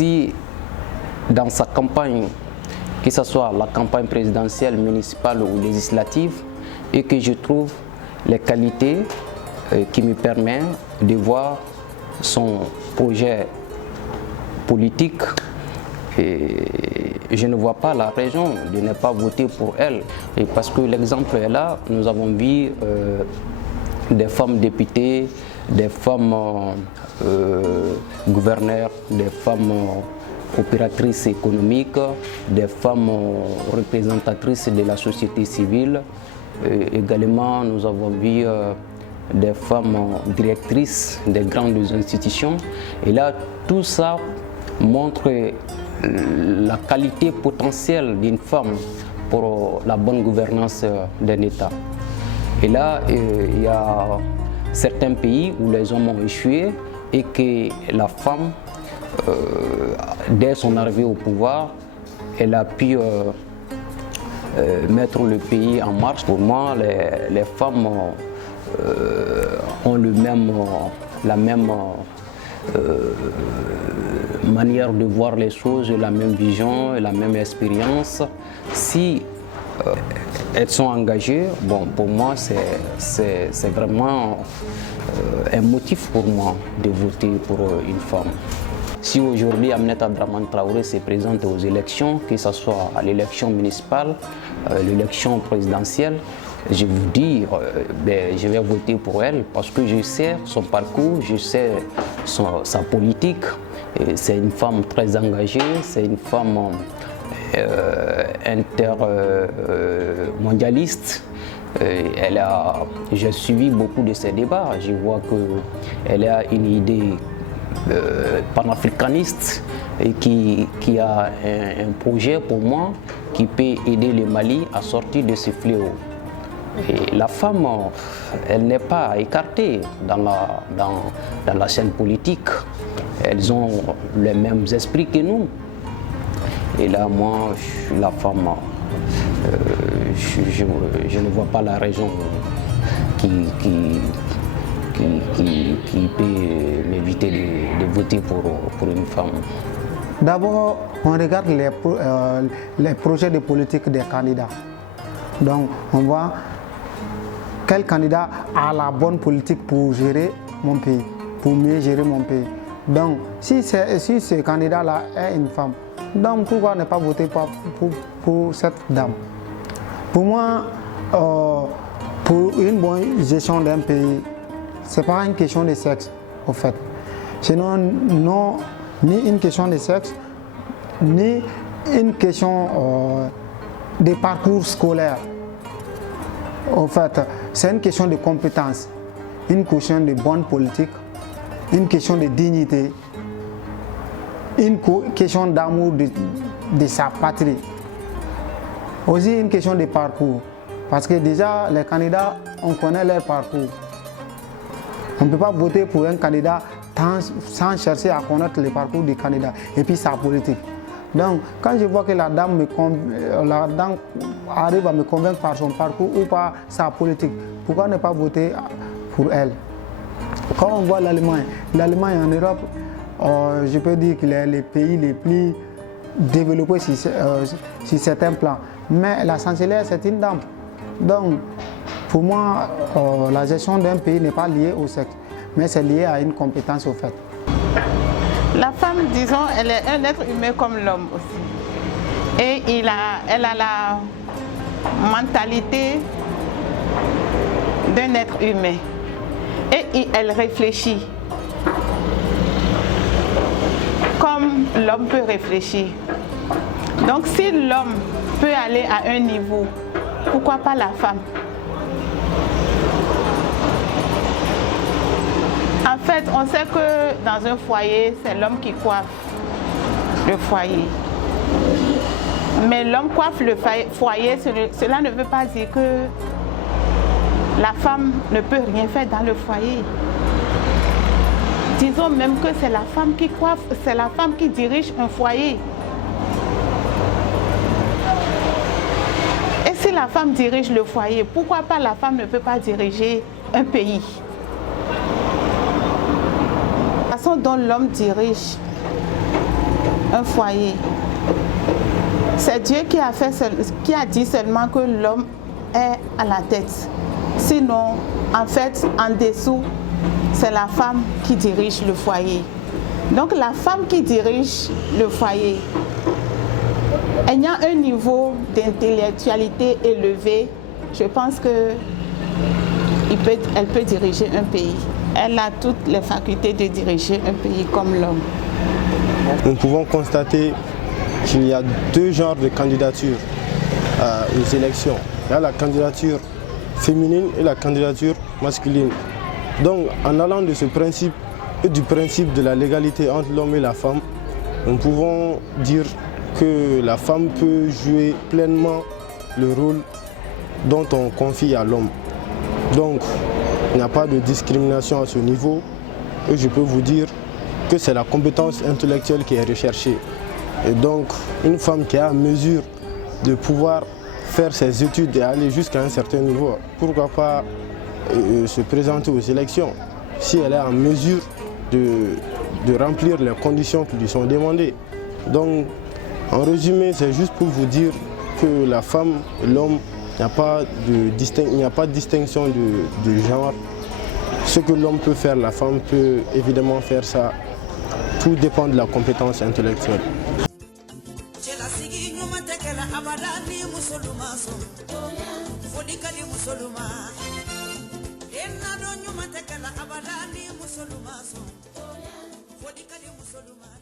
si dans sa campagne, que ce soit la campagne présidentielle, municipale ou législative, et que je trouve les qualités qui me permettent de voir son projet politique, et je ne vois pas la raison de ne pas voter pour elle. Et parce que l'exemple est là, nous avons vu des femmes députées, des femmes gouverneurs, des femmes opératrices économiques, des femmes représentatrices de la société civile. Également, nous avons vu des femmes directrices des grandes institutions. Et là, tout ça montre la qualité potentielle d'une femme pour la bonne gouvernance d'un État. Et là, il y a certains pays où les hommes ont échoué et que la femme, dès son arrivée au pouvoir, elle a pu mettre le pays en marche. Pour moi, les femmes ont la même manière de voir les choses, la même vision et la même expérience. Si elles sont engagées, bon, pour moi, c'est vraiment un motif pour moi de voter pour une femme. Si aujourd'hui Aminata Dramane Traoré se présente aux élections, que ce soit à l'élection municipale, l'élection présidentielle, je vous dis, je vais voter pour elle parce que je sais son parcours, je sais sa politique. C'est une femme très engagée, c'est une femme intermondialiste. J'ai suivi beaucoup de ses débats, je vois qu'elle a une idée panafricaniste et qui a un projet pour moi qui peut aider le Mali à sortir de ce fléau. Et la femme, elle n'est pas écartée dans la scène politique. Elles ont les mêmes esprits que nous. Et là, moi, la femme, je ne vois pas la raison qui peut m'éviter de voter pour une femme. D'abord, on regarde les projets de politique des candidats. Donc, on voit quel candidat a la bonne politique pour gérer mon pays, pour mieux gérer mon pays. Donc, si ce candidat-là est une femme, donc pourquoi ne pas voter pour cette dame? Pour moi, pour une bonne gestion d'un pays, ce n'est pas une question de sexe, au fait. Sinon, non, ni une question de sexe, ni une question de parcours scolaire. En fait, c'est une question de compétence, une question de bonne politique, une question de dignité, une question d'amour de sa patrie. Aussi une question de parcours, parce que déjà les candidats, on connaît leur parcours. On ne peut pas voter pour un candidat sans chercher à connaître le parcours du candidat et puis sa politique. Donc, quand je vois que la dame arrive à me convaincre par son parcours ou par sa politique, pourquoi ne pas voter pour elle? Quand on voit l'Allemagne en Europe, je peux dire qu'il est le pays le plus développé sur certains plans. Mais la chancelière, c'est une dame. Donc, pour moi, la gestion d'un pays n'est pas liée au sexe, mais c'est lié à une compétence au fait. La femme, disons, elle est un être humain comme l'homme aussi. Et elle a la mentalité d'un être humain. Et elle réfléchit comme l'homme peut réfléchir. Donc si l'homme peut aller à un niveau, pourquoi pas la femme? En fait, on sait que dans un foyer, c'est l'homme qui coiffe le foyer. Mais l'homme coiffe le foyer, cela ne veut pas dire que la femme ne peut rien faire dans le foyer. Disons même que c'est la femme qui coiffe, c'est la femme qui dirige un foyer. Et si la femme dirige le foyer, pourquoi pas la femme ne peut pas diriger un pays? La façon dont l'homme dirige un foyer. C'est Dieu qui a dit seulement que l'homme est à la tête. Sinon, en fait, en dessous, c'est la femme qui dirige le foyer. Donc la femme qui dirige le foyer, elle a un niveau d'intellectualité élevé. Je pense qu'elle peut diriger un pays. Elle a toutes les facultés de diriger un pays comme l'homme. Nous pouvons constater qu'il y a deux genres de candidatures aux élections. Il y a la candidature féminine et la candidature masculine. Donc en allant de ce principe et du principe de la légalité entre l'homme et la femme, nous pouvons dire que la femme peut jouer pleinement le rôle dont on confie à l'homme. Donc il n'y a pas de discrimination à ce niveau et je peux vous dire que c'est la compétence intellectuelle qui est recherchée. Et donc une femme qui est à mesure de pouvoir faire ses études et aller jusqu'à un certain niveau, pourquoi pas se présenter aux élections si elle est en mesure de remplir les conditions qui lui sont demandées. Donc en résumé, c'est juste pour vous dire que la femme et l'homme, il n'y a pas de distinction de genre. Ce que l'homme peut faire, la femme peut évidemment faire ça. Tout dépend de la compétence intellectuelle. Musulman